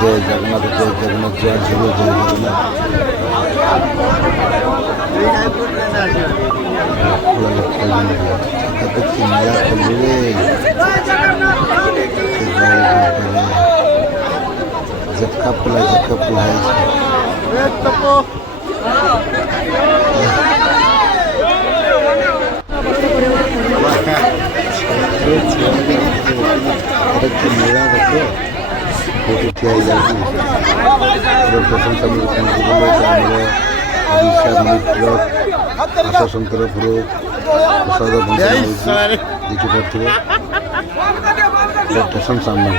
जय जगन्नाथ जय शिव जय जगन्नाथ मेला ठिया प्रशंसा प्रशासन तरफ प्रसाद देखिपे स्टेशन सामने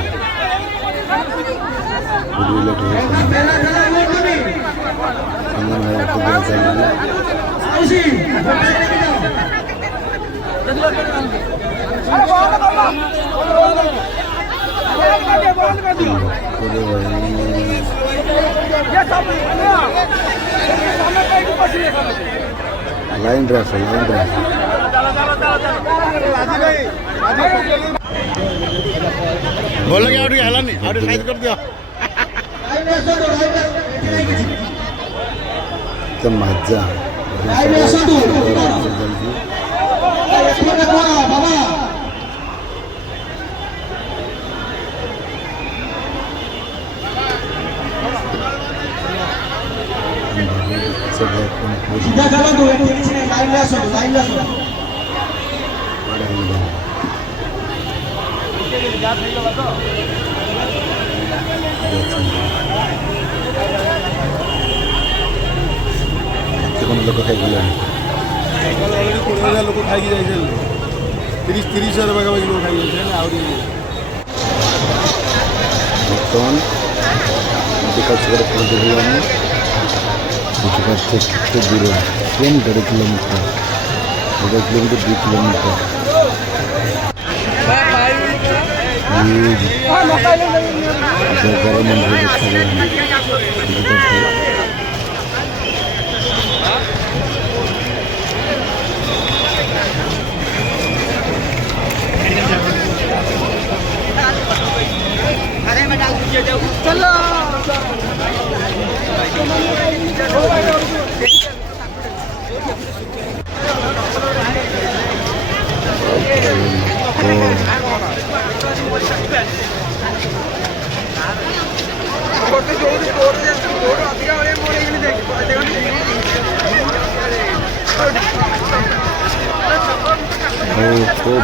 लाइन ड्रेस बोल लगे आउट हला नहीं आउट साइड कर दियो तो मजा सीधा चलो तो लाइन ले सो लोक खाई लोक खाई जाए 30,000 पाखापाखि लोक खाई बर्तमान मेडिकल सुपर पहुँचल कितने दूर है सेम 1.5 किलोमीटर 2 किलोमीटर जगह मंदिर देखा चलो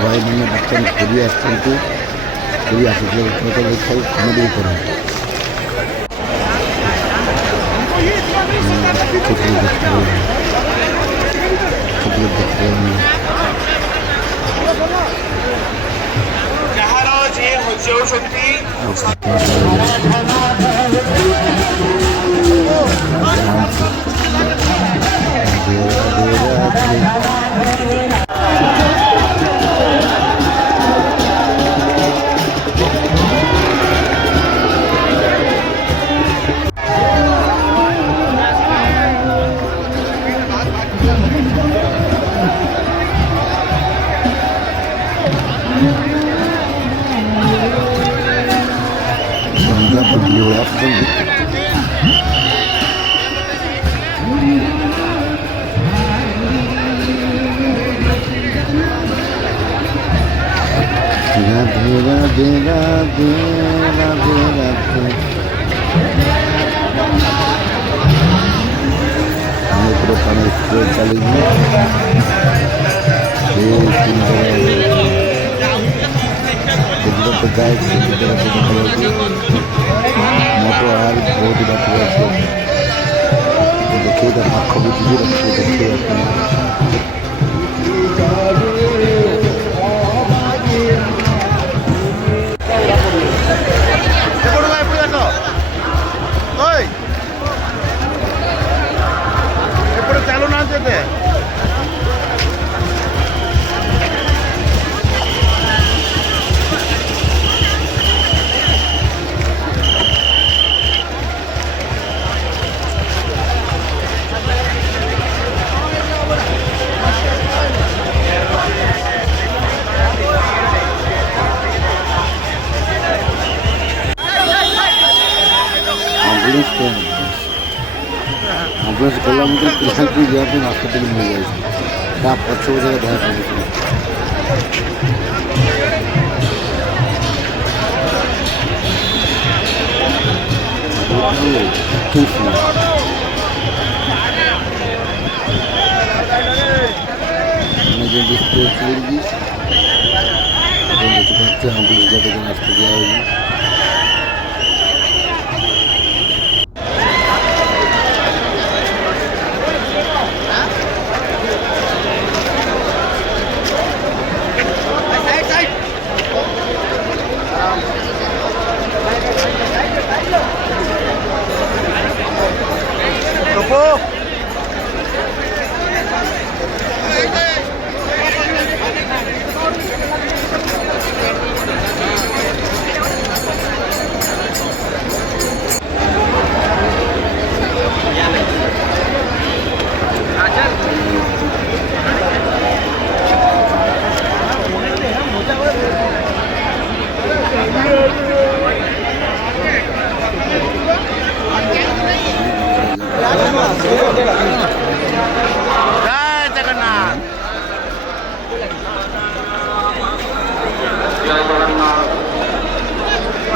भाई मैंने बच्चन पूरी आसती कमेडी कर मोटो आर बहुत देखिएगा आँख भी रखिए चालू ना देते গেলাম আমাদের কৃষকপুর যাওয়ার জন্য রাস্তা থেকে নিয়ে যাইছি তা 500 জায়গায় দেখা করেছিল খুব সুন্দর যে দেখতে চলে গিয়েছি এখন দেখতে পাচ্ছি আমাদের যাতে রাস্তা দেওয়া হয়েছে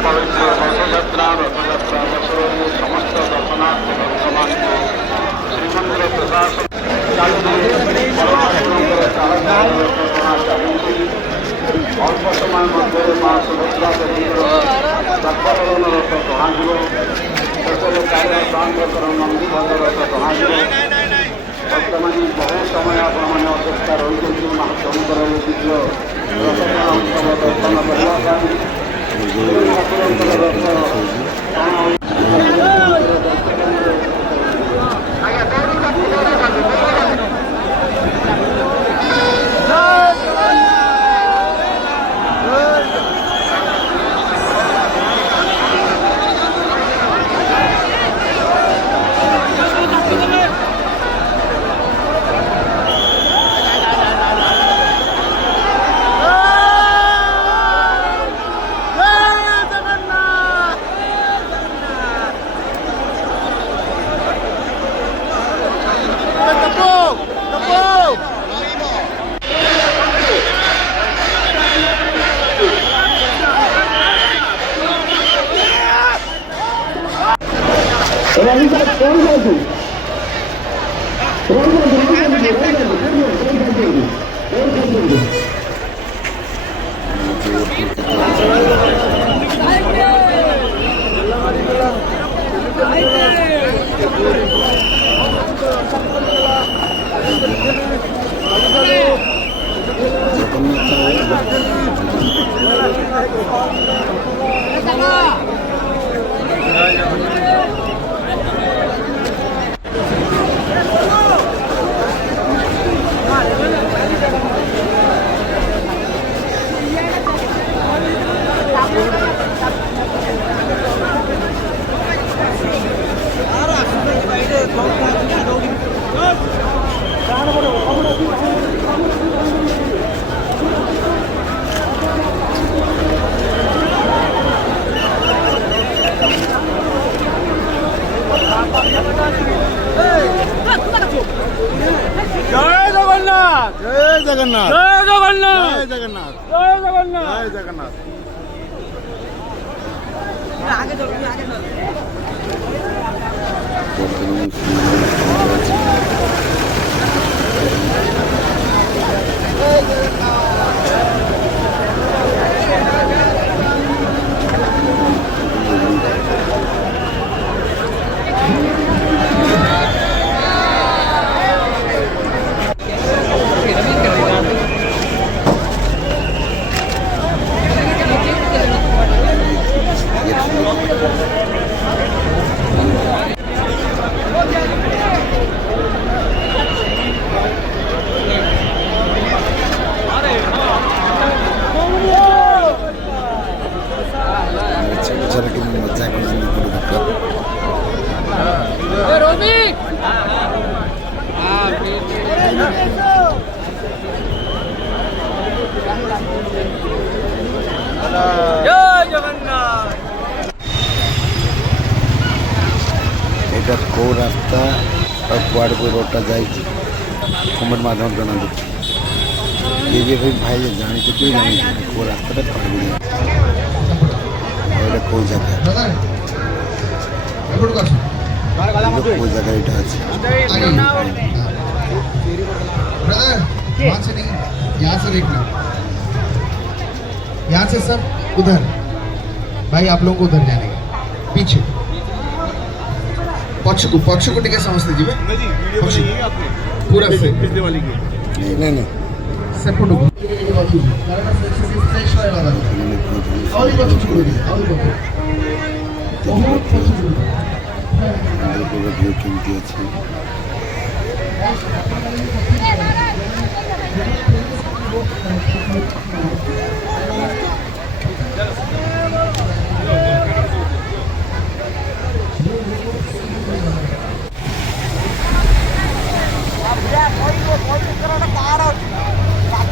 পবিত্র রথযাত্রা বছরের সমস্ত দর্শনার্থী ভক্তমানকে শ্রীমন্দির প্রশাসন অল্প সময়ের মধ্যে মা সুভদ্রা দেবীর রথ পহাঁচব শেষে কার্য প্রাণকরণ নন্দীভদ্র রথ পহাঁচব বর্তমানে বহু সময় ଆପଣମାନେ ଅପେକ୍ଷା ରହିଛନ୍ତି ମହାପ୍ରଭୁଙ୍କର ଶୀଘ୍ର ରଥଟଣା ଉତ୍ସବ ଦର୍ଶନ କରିବା ପାଇଁ ଠାକୁରଙ୍କର ରଥ জগন্নাথ জয় জগন্নাথ জয় জগন্নাথ জয় জগন্নাথ জয় জগন্নাথ এটা কোন রাস্তা ଆଉ କୁଆଡ଼େ କେଉଁ ରୋଡ଼ଟା ଯାଇଛି କମେଣ୍ଟ ମାଧ୍ୟମରେ ଜଣାନ୍ତୁ। କିଏ କିଏ ଭାଇ ଜାଣିଛୁ କି ଜାଣିଛୁ କେଉଁ ରାସ୍ତାଟା କୁଆଡ଼େ ଯାଏ ଆଉ ଏଇଟା କେଉଁ ଜାଗା କେଉଁ ଜାଗା ଏଇଟା ଅଛି। ब्रदर वहाँ से नहीं, यहाँ से देखना, यहाँ से सब उधर। भाई आप लोगों को उधर जाने का, पीछे पक्ष को टिके समझते जी पूरा से नहीं नहीं सेपटू ଭିଉ କେମିତି ଅଛି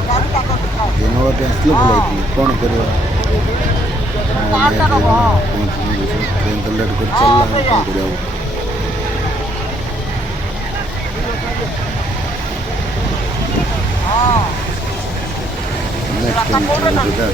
ଦିନବାଟେ ଆସିଲେ ଭଲ ହେଇଥିଲେ କ'ଣ କରିବା ଟ୍ରେନ୍ ତ ଲେଟ୍ କରି ଚାଲିଲା କ'ଣ କରିବା ଆଉ। ନେକ୍ସଟ ଟାଇମ୍ ଯିବା।